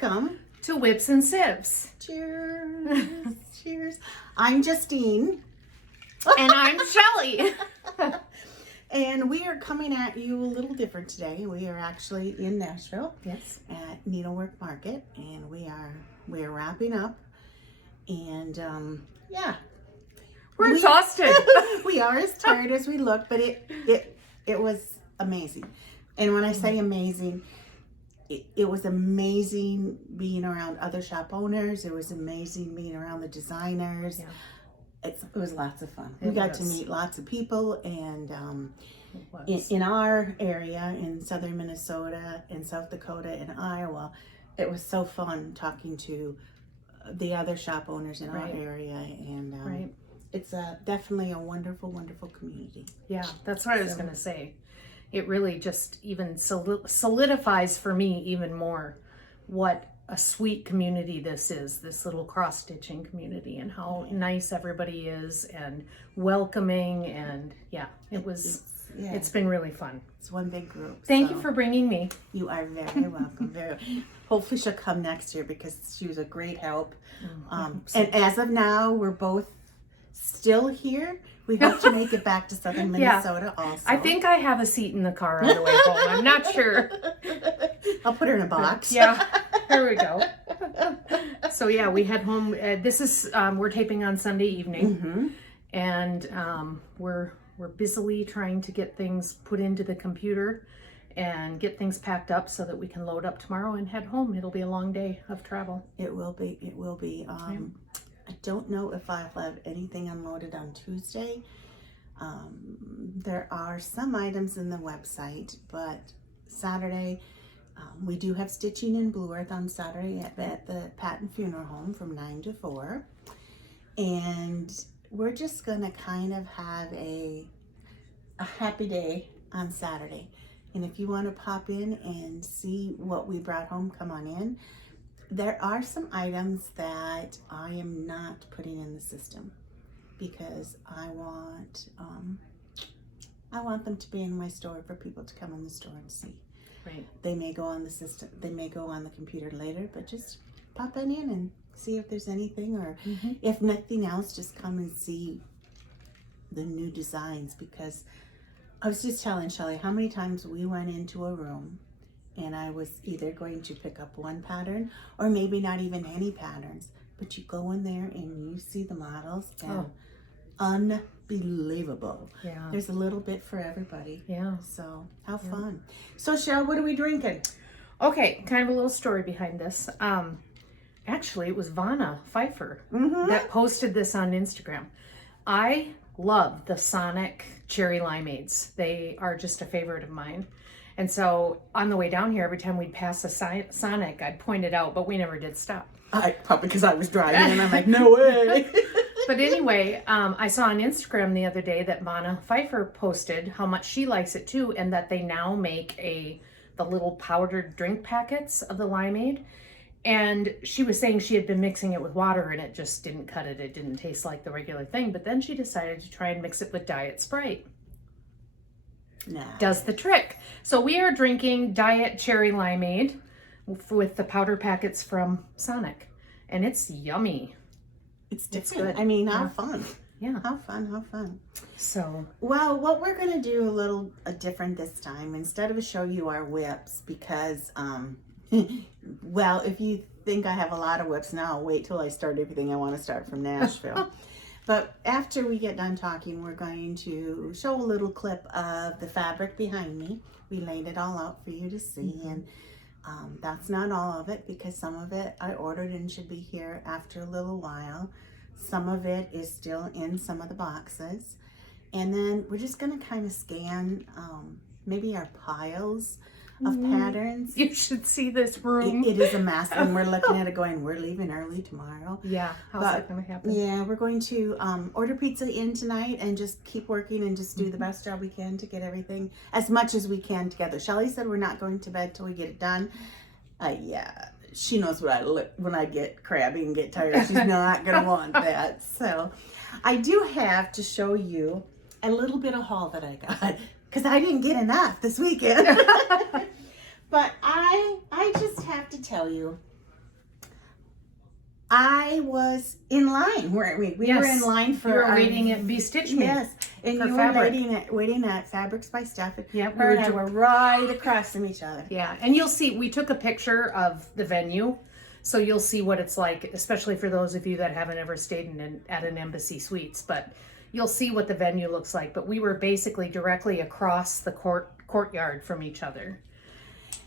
Welcome to Whips and Sips. Cheers. Cheers. I'm Justine. And I'm Shelly. And we are coming at you a little different today. We are actually in Nashville. Yes. At Needlework Market, and we are wrapping up. And yeah. We're exhausted. We are as tired as we look, but it was amazing. And when I say amazing, it was amazing being around other shop owners. It was amazing being around the designers. Yeah. It was lots of fun. We got to meet lots of people, and in our area, in southern Minnesota, in South Dakota, and Iowa, it was so fun talking to the other shop owners in our area, and it's definitely a wonderful, wonderful community. Yeah, that's what I was going to say. It really just even solidifies for me even more what a sweet community this is, this little cross-stitching community, and how nice everybody is and welcoming, and it's been really fun. It's one big group. Thank you for bringing me. You are very welcome. Hopefully she'll come next year because she was a great help. And as of now, we're both still here. We hope to make it back to southern Minnesota also. I think I have a seat in the car on the way home. I'm not sure. I'll put her in a box. Yeah, there we go. So yeah, we head home. This is we're taping on Sunday evening, and we're busily trying to get things put into the computer and get things packed up so that we can load up tomorrow and head home. It'll be a long day of travel. It will be. It will be. I don't know if I'll have anything unloaded on Tuesday. There are some items in the website, but Saturday, we do have stitching in Blue Earth on Saturday at the Patton Funeral Home from 9 to 4. And we're just going to kind of have a happy day on Saturday. And if you want to pop in and see what we brought home, come on in. There are some items that I am not putting in the system because I want them to be in my store for people to come in the store and see. Right. They may go on the system, they may go on the computer later, but just pop in and see if there's anything, or if nothing else, just come and see the new designs. Because I was just telling Shelly how many times we went into a room and I was either going to pick up one pattern or maybe not even any patterns, but you go in there and you see the models and unbelievable. Yeah. There's a little bit for everybody. Yeah. So how fun. So Shell, what are we drinking? Okay, kind of a little story behind this. Actually, it was Vanna Pfeiffer that posted this on Instagram. I love the Sonic Cherry Limeades. They are just a favorite of mine. And so on the way down here, every time we'd pass a Sonic, I'd point it out, but we never did stop. Probably because I was driving and I'm like, no way. But anyway, I saw on Instagram the other day that Vanna Pfeiffer posted how much she likes it too, and that they now make the little powdered drink packets of the limeade. And she was saying she had been mixing it with water and it just didn't cut it. It didn't taste like the regular thing. But then she decided to try and mix it with Diet Sprite. Nice. Does the trick. So we are drinking Diet Cherry Limeade with the powder packets from Sonic, and it's yummy. It's good. I mean, how fun. Yeah. How fun. So, well, what we're going to do a little different this time, instead of show you our whips, because, well, if you think I have a lot of whips now, wait till I start everything I want to start from Nashville. But after we get done talking, we're going to show a little clip of the fabric behind me. We laid it all out for you to see, and that's not all of it, because some of it I ordered and should be here after a little while. Some of it is still in some of the boxes. And then we're just going to kind of scan maybe our piles of patterns. You should see this room. It is a mess, and we're looking at it going, we're leaving early tomorrow. Yeah, how's that going to happen? Yeah, we're going to order pizza in tonight and just keep working and just do the best job we can to get everything as much as we can together. Shelly said we're not going to bed till we get it done. Yeah, she knows what I look when I get crabby and get tired. She's not going to want that. So I do have to show you a little bit of haul that I got, because I didn't get enough this weekend. But I just have to tell you, I was in line, weren't we? We were in line for you were waiting at Be Stitch Me. Yes, and for you fabric. were waiting at Fabrics by Steph. Yeah, her and I were right across from each other. Yeah, and you'll see, we took a picture of the venue, so you'll see what it's like, especially for those of you that haven't ever stayed at an Embassy Suites, but you'll see what the venue looks like. But we were basically directly across the courtyard from each other.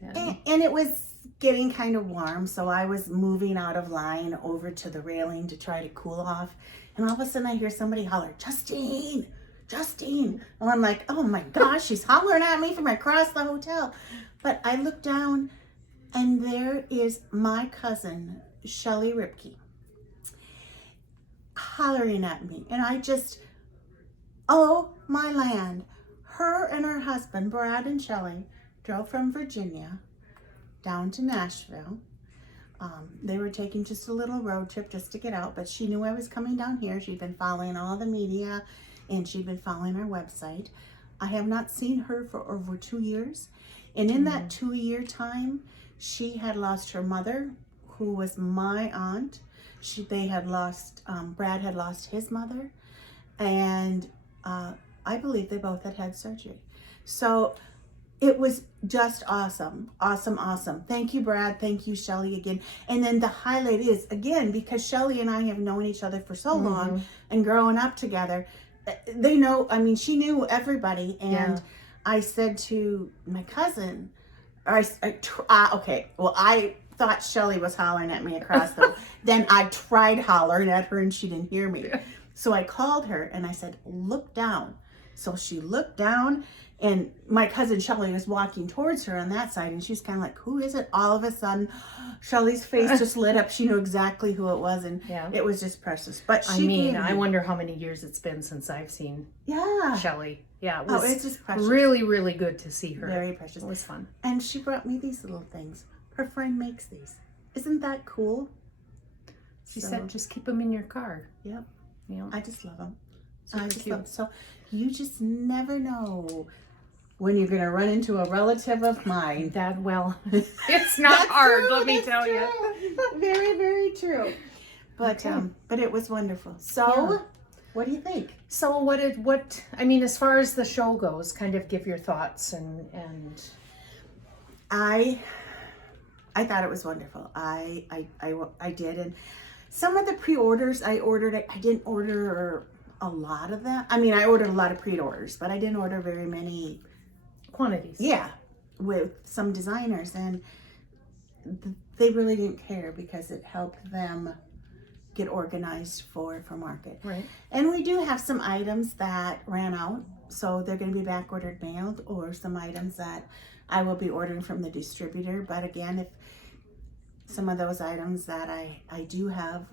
And it was getting kind of warm, so I was moving out of line over to the railing to try to cool off. And all of a sudden I hear somebody holler, Justine, Justine. And I'm like, oh my gosh, she's hollering at me from across the hotel. But I look down and there is my cousin, Shelly Ripke, hollering at me. And I just, oh my land. Her and her husband, Brad and Shelly, drove from Virginia down to Nashville. They were taking just a little road trip just to get out, but she knew I was coming down here. She'd been following all the media and she'd been following our website. I have not seen her for over 2 years. And in that 2-year time, she had lost her mother, who was my aunt. They had lost, Brad had lost his mother. And I believe they both had surgery. So it was just awesome, awesome, awesome. Thank you, Brad. Thank you, Shelly, again. And then the highlight is, again, because Shelly and I have known each other for so long and growing up together, they know, I mean, she knew everybody. And I said to my cousin, okay, well, I thought Shelly was hollering at me across the, then I tried hollering at her and she didn't hear me. So I called her and I said, look down. So she looked down. And my cousin Shelly was walking towards her on that side, and she's kind of like, who is it? All of a sudden, Shelly's face just lit up. She knew exactly who it was, and it was just precious. But she I wonder how many years it's been since I've seen Shelly. Yeah, it was it's just precious. Really, really good to see her. Very precious. It was fun. And she brought me these little things. Her friend makes these. Isn't that cool? She said, just keep them in your car. Yep. Yeah. I just love them. Super I just cute. love them. So you just never know when you're going to run into a relative of mine. It's not hard, let me tell you. Very, very true. But but it was wonderful. So, what do you think? So what I mean, as far as the show goes, kind of give your thoughts and I thought it was wonderful. I did, and some of the pre-orders I ordered. I didn't order a lot of them. I mean, I ordered a lot of pre-orders, but I didn't order very many quantities. Yeah, with some designers, and they really didn't care because it helped them get organized for market. Right. And we do have some items that ran out, so they're going to be back ordered mailed, or some items that I will be ordering from the distributor. But again, if some of those items that I do have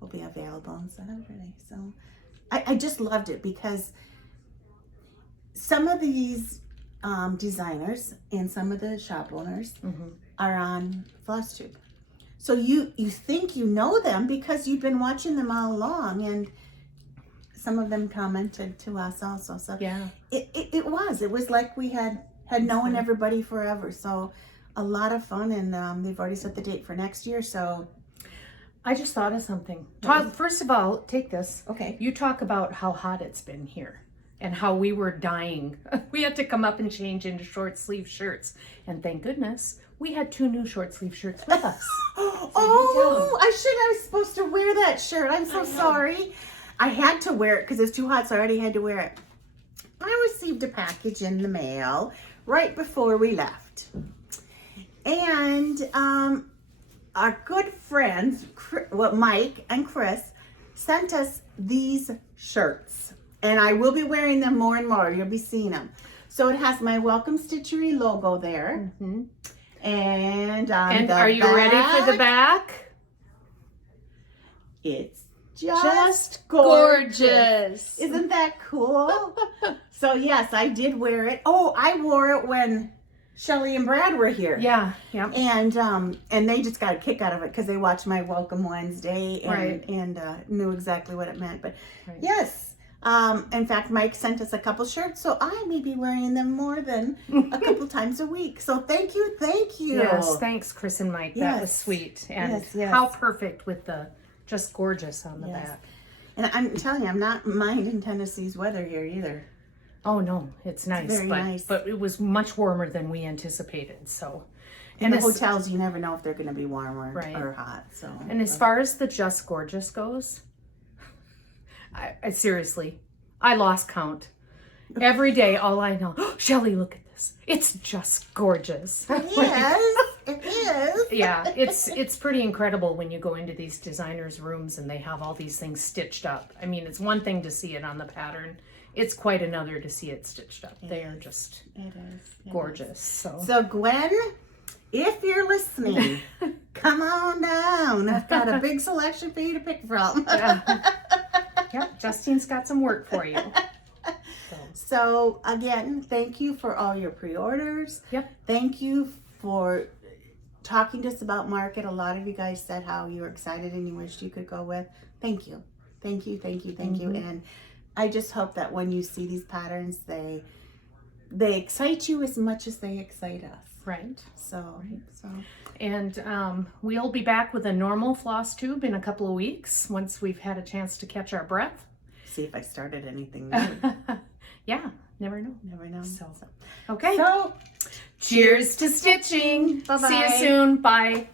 will be available on Saturday. So I just loved it because some of these designers and some of the shop owners are on Flosstube. So you think you know them because you've been watching them all along, and some of them commented to us also. So it was like we had known everybody forever. So a lot of fun, and they've already set the date for next year. So I just thought of something. First of all, take this. Okay. You talk about how hot it's been here and how we were dying. We had to come up and change into short sleeve shirts. And thank goodness we had 2 new short sleeve shirts with us. I was supposed to wear that shirt. I'm so sorry. I had to wear it because it's too hot, so I already had to wear it. I received a package in the mail right before we left. And our good friends, Mike and Chris, sent us these shirts. And I will be wearing them more and more. You'll be seeing them. So it has my Welcome Stitchery logo there. And are you ready for the back? It's just gorgeous. Isn't that cool? So yes, I did wear it. Oh, I wore it when Shelly and Brad were here. Yeah. And they just got a kick out of it because they watched my Welcome Wednesday and knew exactly what it meant. But yes, In fact, Mike sent us a couple shirts, so I may be wearing them more than a couple times a week. So thank you, thank you. Yes, thanks, Chris and Mike. That was Yes. sweet. And Yes. how perfect with the just gorgeous on the Yes. back. And I'm telling you, I'm not minding Tennessee's weather here either. Oh no, it's nice. very nice. But it was much warmer than we anticipated. So, In the as- hotels, you never know if they're going to be warm Right. or hot. So. And as far as the just gorgeous goes, I seriously, I lost count. Every day, all I know, oh, Shelly, look at this. It's just gorgeous. Yes, it is. Yeah, it's pretty incredible when you go into these designers' rooms and they have all these things stitched up. I mean, it's one thing to see it on the pattern. It's quite another to see it stitched up. They are just gorgeous. So Gwen, if you're listening, come on down. I've got a big selection for you to pick from. Yep, Justine's got some work for you. So again, thank you for all your pre-orders. Yep. Thank you for talking to us about market. A lot of you guys said how you were excited and you wished you could go with. Thank you. Thank you. And I just hope that when you see these patterns, they excite you as much as they excite us. Right. So. And we'll be back with a normal floss tube in a couple of weeks once we've had a chance to catch our breath. See if I started anything new. Yeah, never know. Never know. So, okay. So, cheers to stitching. Bye-bye. See you soon. Bye.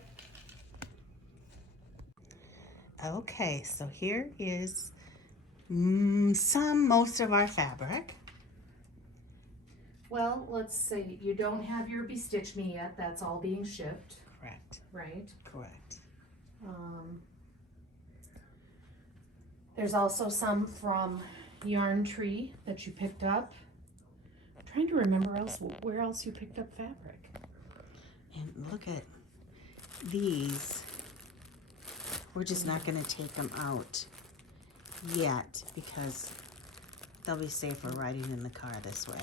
okay, so here is most of our fabric. Well, let's see. You don't have your Bestitch Me yet. That's all being shipped, Correct. right? Correct. There's also some from Yarn Tree that you picked up. I'm trying to remember where else you picked up fabric. And look at these. We're just not going to take them out yet because they'll be safer riding in the car this way.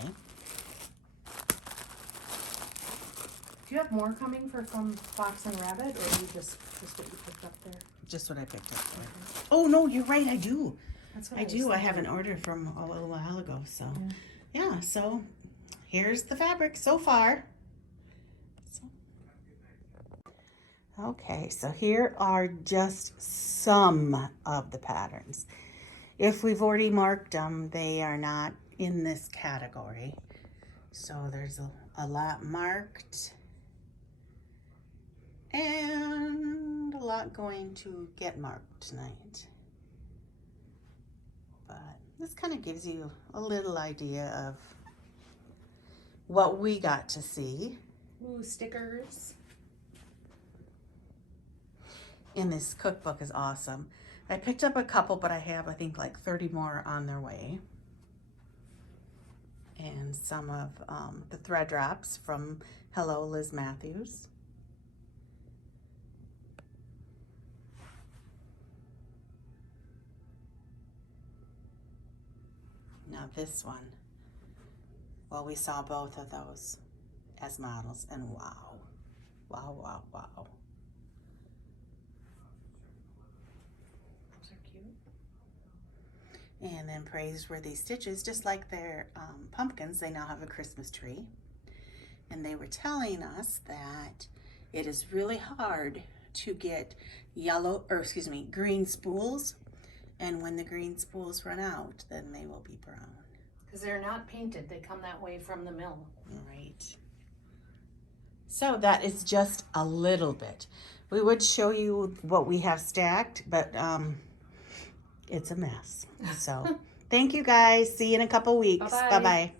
Do you have more coming from Fox and Rabbit, or you just what you picked up there? Just what I picked up there. Oh, no, you're right. I do. That's what I was do. I thinking. have an order from a little while ago. So, yeah. So, here's the fabric so far. Okay, so here are just some of the patterns. If we've already marked them, they are not in this category. So there's a lot marked and a lot going to get marked tonight. But this kind of gives you a little idea of what we got to see. Ooh, stickers. And this cookbook is awesome. I picked up a couple, but I have, I think, like 30 more on their way. And some of the thread wraps from Hello, Liz Matthews. Now this one, well, we saw both of those as models, and wow, wow, wow, wow. And then Praiseworthy Stitches, just like their pumpkins, they now have a Christmas tree. And they were telling us that it is really hard to get green spools. And when the green spools run out, then they will be brown. Because they're not painted. They come that way from the mill. Right. So that is just a little bit. We would show you what we have stacked, but it's a mess. So thank you guys. See you in a couple weeks. Bye-bye. Bye-bye.